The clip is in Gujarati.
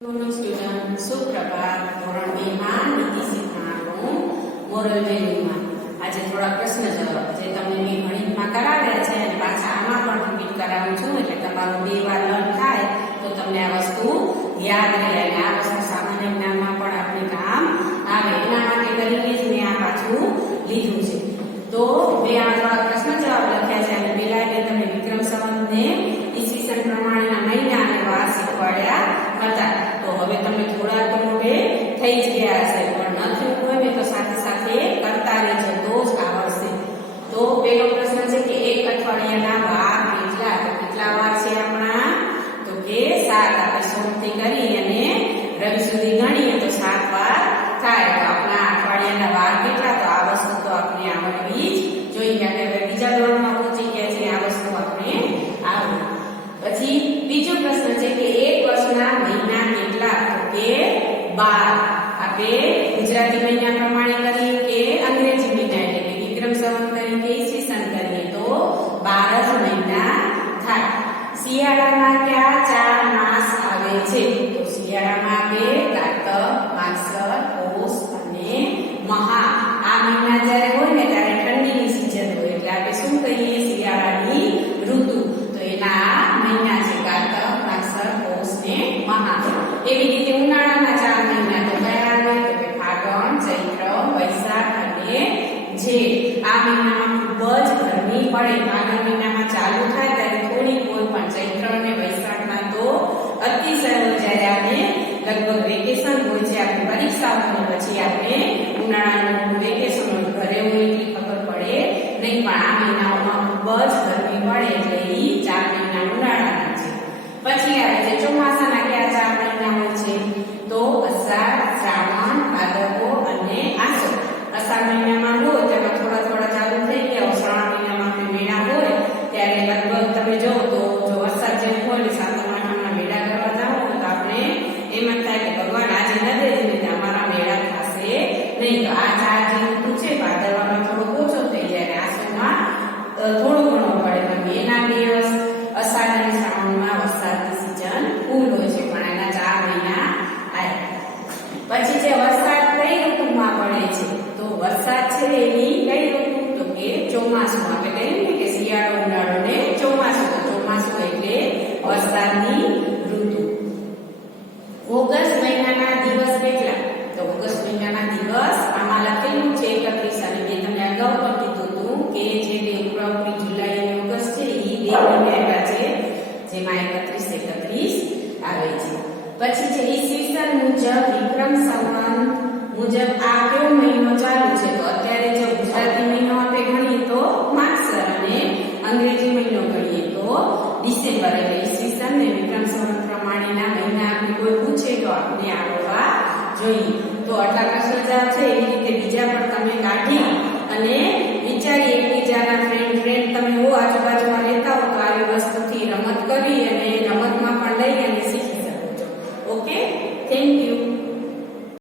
સ્ટુડન્ટ સુપ્રભાત. ધોરણ 2 માં નીતિ શીખવાનું મોરલ વેલ્યુમાં આજે થોડા પ્રશ્ન જવાબ જે તમને મેં ગણિતમાં કરાવ્યા છે અને પાછા આમાં પણ રિપીટ કરાવું છું એટલે તમારું 2 વાર લર્ન થાય તો તમને આ વસ્તુ યાદ રહે અને આ વસ્તુ સામાન્ય જ્ઞાનમાં પણ આપણે કામ આવે એના માટે કરીને જ મેં આ પાછું લીધું છે. તો મેં આ થોડા પ્રશ્ન જવાબ લખ્યા છે અને પહેલા મેં તમને વિક્રમ સંવતને ઈસવીસન પ્રમાણેના મહિના અને વાર શીખવાડ્યા હતા. તો હવે તમે થોડા તો મોટે થઈ જ ગયા હશે પણ ન થયું હોય ને તો સાથે સાથે કરતા રહેજો તો જ આવડશે. તો પહેલો પ્રશ્ન છે કે એક અઠવાડિયાના વાર કેટલા? તો કેટલા વાર છે આપણા? તો કે 7. આપણે સોમથી કરી અને રવિ સુધી ગણીએ તો 7 વાર થાય. તો આપણા અઠવાડિયાના વાર કેટલા? તો આ વસ્તુ તો આપણે આવડવી જ જોઈએ કે આપણે હવે બીજા ધોરણમાં પહોંચી ગયા છીએ આ વસ્તુ આપણે આવડે. પછી બીજો પ્રશ્ન છે કે એક વર્ષના મહિના કેટલા? તો કે 12. આપણે ગુજરાતી મહિના પ્રમાણે કરીએ કે અંગ્રેજી મહિના એટલે કે વિક્રમ સંવત તરીકે ઈસવીસન કરીએ તો 12 જ મહિના થાય. શિયાળામાં કયા 4 માસ આવે છે? તો શિયાળામાં આવે કારતક, માગસર, પોષ અને મહા. આ મહિના જ્યારે હોય ને ત્યારે ઠંડીની સિઝન હોય એટલે આપણે શું કહીએ? શિયાળાની ઋતુ. તો એના મહિના છે કારતક, માગસર, પોષ ને મહા. એવી રીતે ઉનાળાના 4 મહિના તો કયા આવે? તો કે ફાગણ, ચૈત્ર, વૈશાખ અને જેઠ. આ મહિનામાં ખૂબ જ ગરમી પડે. ફાગણ મહિનામાં ચાલુ થાય ત્યારે થોડીક હોય પણ ચૈત્ર અને વૈશાખમાં તો અતિશય હોય જ્યારે આપણે લગભગ વેકેશન હોય છે આપણી પરીક્ષાઓ પછી આપણે ઉનાળાનું વેકેશન ઘરે હોય એટલી ખબર પડે નહીં પણ આ મહિનાઓમાં ખૂબ જ ગરમી પડે એટલે એ 4 મહિના ઉનાળાના છે. પછી આવે છે ચોમાસાના કયા 4 મહિના હોય છે? તો અષાઢ, શ્રાવણ, ભાદરવો અને આસો. અષાઢ મહિનામાં હોય તેમાં થોડા થોડા ચાલુ થઈ ગયા. શ્રાવણ મહિનામાં આપણે મેળા હોય ત્યારે લગભગ તમે જો તો જો વરસાદ જેમ હોય ને સાતમ આઠમના મેળા કરવા જાવ તો આપણે એમ જ થાય કે ભગવાન આજે ન દેજે ને અમારા મેળા થશે નહીં. તો આ 4 જે ઋતુ છે ભાદરવામાં થોડો ઓછો થઈ જાય અને આસોમાં થોડો ઘણો પડે પણ એના દિવસ અષાઢ અને શ્રાવણમાં વરસાદની સિઝન ફૂલ હોય છે પણ એના 4 મહિના આવે. પછી જે વરસાદ કઈ ઋતુમાં પડે છે? તો વરસાદ છે એની કઈ ઋતુ? તો કે ચોમાસું. આપણે કહીએ ને કે શિયાળો, ઉનાળો ને ચોમાસું. તો ચોમાસું એટલે વરસાદની ઋતુ. ઓગસ્ટ મહિનાના દિવસ કેટલા? તો ઓગસ્ટ મહિનાના દિવસ આમાં લખેલું છે 31 અને મેં તમને અગાઉ પણ કીધું હતું કે જે બે ઉપરી જુલાઈ અને ઓગસ્ટ છે એ 2 મહિના આવ્યા છે જેમાં 31 આવે છે. પછી છે ઈસવીસન મુજબ વિક્રમ સંવત મુજબ આ કયો મહિનો ચાલુ છે? તો અત્યારે જો ગુજરાતી મહિનો આપણે ગણીએ તો માગસર અને અંગ્રેજી મહિનો ગણીએ તો ડિસેમ્બર. એટલે ઈસવીસન ને વિક્રમ સંવત પ્રમાણેના મહિના આપણે કોઈ પૂછે તો આપણે આવડવા જોઈએ. તો આટલા પ્રશ્ન જવાબ છે એવી રીતે બીજા પણ તમે કાઢી અને વિચારી એકબીજાના ફ્રેન્ડ તમે હો આજુબાજુમાં રહેતા હો તો આવી વસ્તુથી રમત કરી અને રમતમાં પણ લઈ અને શીખી શકો છો. Okay, thank you.